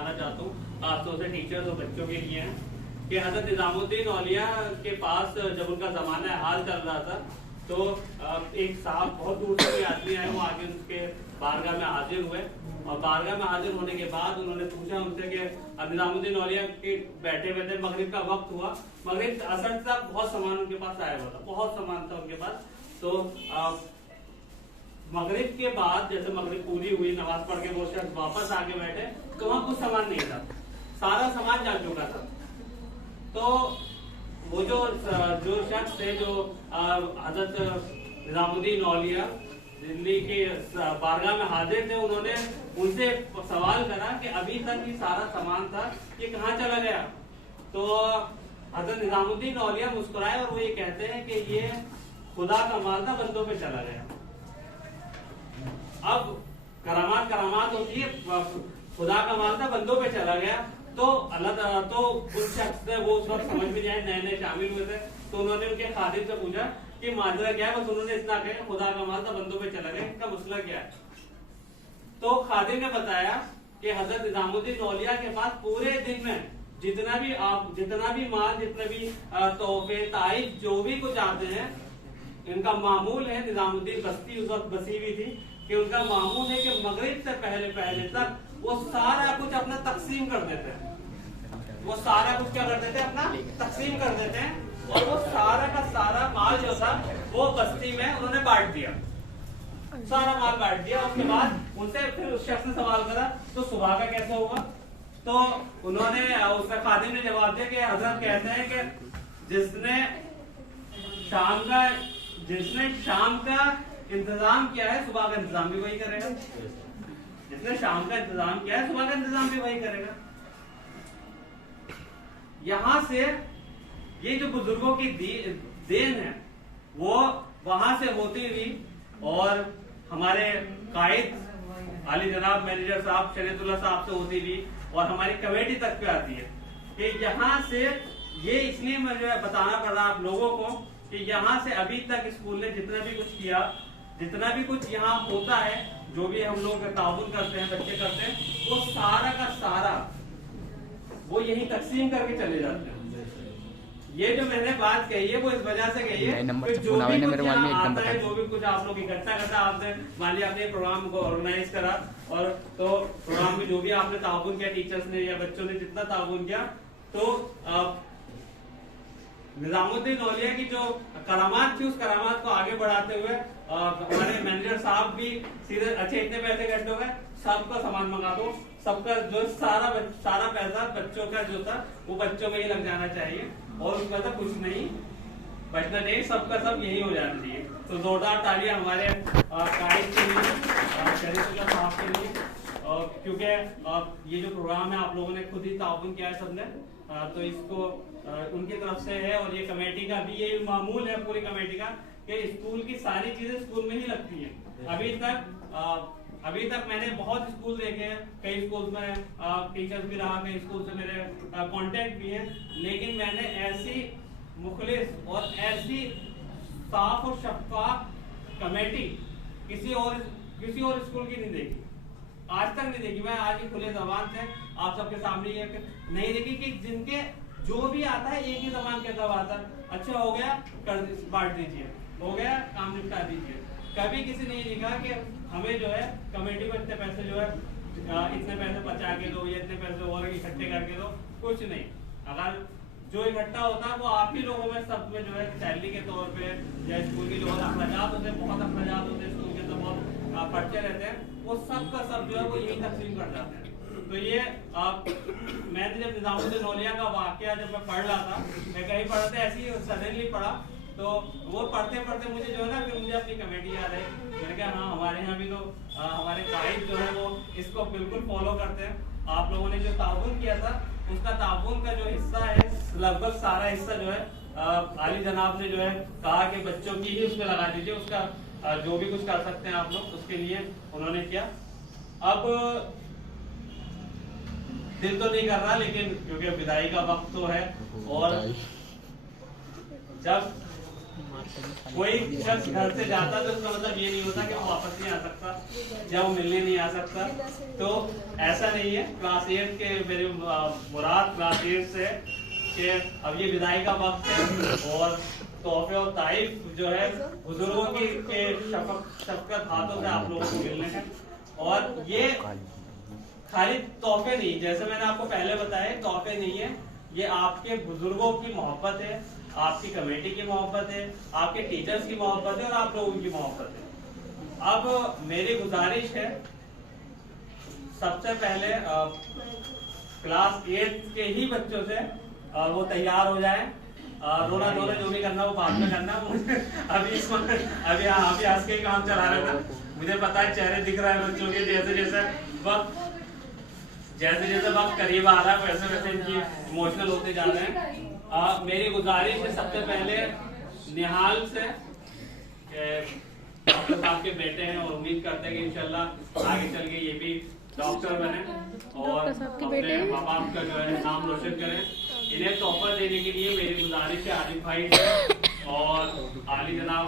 सुनाना चाहता हूँ, खासतौर से टीचर्स और बच्चों के लिए है कि हजरत निजामुद्दीन औलिया के पास जब उनका जमाना हाल चल रहा था तो एक साहब बहुत दूर से कोई आदमी आए, वो आगे उसके बारगाह में हाजिर हुए और बारगाह में हाजिर होने के बाद उन्होंने पूछा उनसे कि निजामुद्दीन औलिया के बैठे हुए थे, मगरिब का वक्त हुआ, मगरिब असर तक बहुत सामान उनके पास आया हुआ था, बहुत सामान था उनके पास। तो मगरिब के बाद जैसे मगरिब पूरी हुई, नमाज पढ़ के वो शख्स वापस आके बैठे तो वहां कुछ सामान नहीं था, सारा सामान जा चुका था। तो वो जो शख्स थे जो हजरत निजामुद्दीन औलिया दिल्ली के बारगाह में हाजिर थे, उन्होंने उनसे सवाल करा कि अभी तक ये सारा सामान था, ये कहाँ चला गया? तो हजरत निजामुद्दीन औलिया मुस्कुराए और वो ये कहते हैं कि ये खुदा का माल था, बंदों पे चला गया। अब करामात होती है, खुदा का माल था, बंदों पे चला गया। तो अल्लाह तो उस शख्स ने वो उस वक्त समझ में नहीं आए, नए नए शामिल हुए थे, तो उन्होंने उनके खादिम से पूछा कि माजरा क्या है? बस उन्होंने इतना कहा खुदा का माल था, बंदों पे चला गया, इसका मसला क्या है? तो खादिम ने बताया कि हजरत निजामुद्दीन औलिया के पास पूरे दिन में जितना भी माल, जितने भी तोहफे ताइफ जो भी कुछ आते हैं, इनका मामूल है, निजामुद्दीन बस्ती उस वक्त बसी हुई थी, कि उनका मामूल है कि मगरिब से पहले तक वो सारा कुछ अपना तकसीम कर देते हैं। वो सारा कुछ क्या कर देते हैं? अपना तकसीम कर देते हैं और वो सारा का सारा माल जो था वो बस्ती में उन्होंने बांट दिया, सारा माल बांट दिया। उसके बाद उनसे फिर उस शख्स ने सवाल करा तो सुबह का कैसे होगा? तो उन्होंने उसका खादिम ने जवाब दिया कि हजरत कहते हैं कि जिसने शाम का इंतजाम किया है, सुबह का इंतजाम भी वही करेगा। जिसने शाम का इंतजाम किया है, सुबह का इंतजाम भी वही करेगा। यहां से ये जो बुजुर्गों की देन है वो वहां से होती हुई और हमारे कायद आली जनाब मैनेजर साहब शरीयतुल्लाह साहब से होती हुई और हमारी कमेटी तक पे आती है कि यहाँ से ये इसलिए मुझे बताना पड़ रहा आप लोगों को कि यहाँ से अभी तक स्कूल ने जितना भी कुछ किया, जितना भी कुछ यहाँ होता है, जो भी हम लोग ताउन करते हैं, बच्चे करते हैं, वो सारा का सारा वो यही तकसीम करके चले जाते हैं। ये जो मैंने बात कही है वो इस वजह से कही है कि जो भी कुछ आता है, जो भी कुछ आप लोग इकट्ठा करता है, आपने मान लिया आपने प्रोग्राम को ऑर्गेनाइज करा और तो प्रोग्राम में जो भी आपने ताउन किया, टीचर्स ने या बच्चों ने जितना ताउन किया, तो निजामुद्दीन औलिया की जो करामात थी उस करामात को आगे बढ़ाते हुए हमारे मैनेजर साहब भी सीधे अच्छे इतने पैसे इकट्ठे हो गए, सबका सामान मंगा दो, सबका जो सारा पैसा बच्चों का जो था वो बच्चों में ही लग जाना चाहिए और उसका तो कुछ नहीं बचना चाहिए, सबका सब यही हो जाना चाहिए। तो जोरदार तालियां हमारे कायद के लिए, शरीयतुल्लाह साहब के लिए, क्योंकि ये जो प्रोग्राम है आप लोगों ने खुद ही ताउन किया है सबने, तो इसको उनकी तरफ से है और ये कमेटी का भी ये मामूल है पूरी कमेटी का कि स्कूल की सारी चीजें स्कूल में ही लगती हैं। अभी तक मैंने बहुत स्कूल देखे हैं, कई स्कूल में टीचर्स भी रहा, कई स्कूल से मेरे कांटेक्ट भी है, लेकिन मैंने ऐसी मुखलिस और ऐसी साफ और शफाफ कमेटी किसी और स्कूल की नहीं देखी, आज तक नहीं देखी। मैं आज ही खुले जबान से आप सबके सामने ये नहीं देखी कि जिनके जो भी आता है एक ही जबान के तब आता है, अच्छा हो गया कर बांट दीजिए, हो गया काम निपटा दीजिए। कभी किसी ने नहीं कहा कि हमें जो है कमेटी को इतने पैसे जो है इतने पैसे बचा के दो या इतने पैसे और इकट्ठे करके दो, कुछ नहीं। अगर जो इकट्ठा होता है वो आप ही लोगों में सब में जो है सैलरी के तौर पे या स्कूल के जो अखराजात होते हैं, बहुत अखराजात होते हैं स्कूल के, तो बहुत खर्चे रहते हैं, वो सब का सब जो है वो यही तकसीम कर जाते हैं। तो ये मैंने जब निजामुद्दीन औलिया का वाकया जब मैं पढ़ रहा था, मैं कहीं पढ़ते ऐसे ही सडनली पढ़ा, तो वो पढ़ते पढ़ते मुझे जो है ना फिर मुझे अपनी कमेटी याद है। मैंने कहा हाँ हमारे यहाँ भी तो हमारे कायद जो है वो इसको बिल्कुल फॉलो करते हैं। आप लोगों ने जो ताउन किया था उसका ताउन का जो हिस्सा है लगभग सारा हिस्सा जो है आली जनाब ने जो है कहा कि बच्चों की ही उसमें लगा दीजिए, उसका जो भी कुछ कर सकते हैं आप लोग उसके लिए उन्होंने किया। अब दिल तो नहीं कर रहा, लेकिन क्योंकि विदाई का वक्त तो है और जब कोई शख्स घर से जाता तो उसका मतलब ये नहीं होता कि वो वापस नहीं आ सकता या वो मिलने नहीं आ सकता। तो ऐसा नहीं है। क्लास 8 के मेरे मुराद क्लास 8 से कि अब ये विदाई का वक्त है और तोहफे और तारीफ जो है बुजुर्गों की के शफकत हाथों से आप लोगों को मिलने हैं। और ये खाली तोहफे नहीं, जैसे मैंने आपको पहले बताया, तोहफे नहीं है, ये आपके बुजुर्गों की मोहब्बत है, आपकी कमेटी की मोहब्बत है, आपके टीचर्स की मोहब्बत है और आप लोगों की मोहब्बत है। अब मेरी गुजारिश है, सबसे पहले क्लास 8 के ही बच्चों से वो तैयार हो जाए। रोना धोना जो भी करना वो बाद में करना। अभी हंस के ही काम चला रहा था। मुझे पता है चेहरे दिख रहा है बच्चों के, जैसे जैसे वक्त करीब आ रहा है वैसे वैसे इनकी इमोशनल होते जा रहे हैं। मेरी गुजारिश है सबसे पहले निहाल से, डॉक्टर साहब के बेटे हैं और उम्मीद करते हैं कि इंशाल्लाह आगे चल के ये भी डॉक्टर बने और अपने माँ बाप का जो है नाम रोशन करें। इन्हें तोहफा देने के लिए मेरी गुजारिश है आलिफ भाई और आली जनाब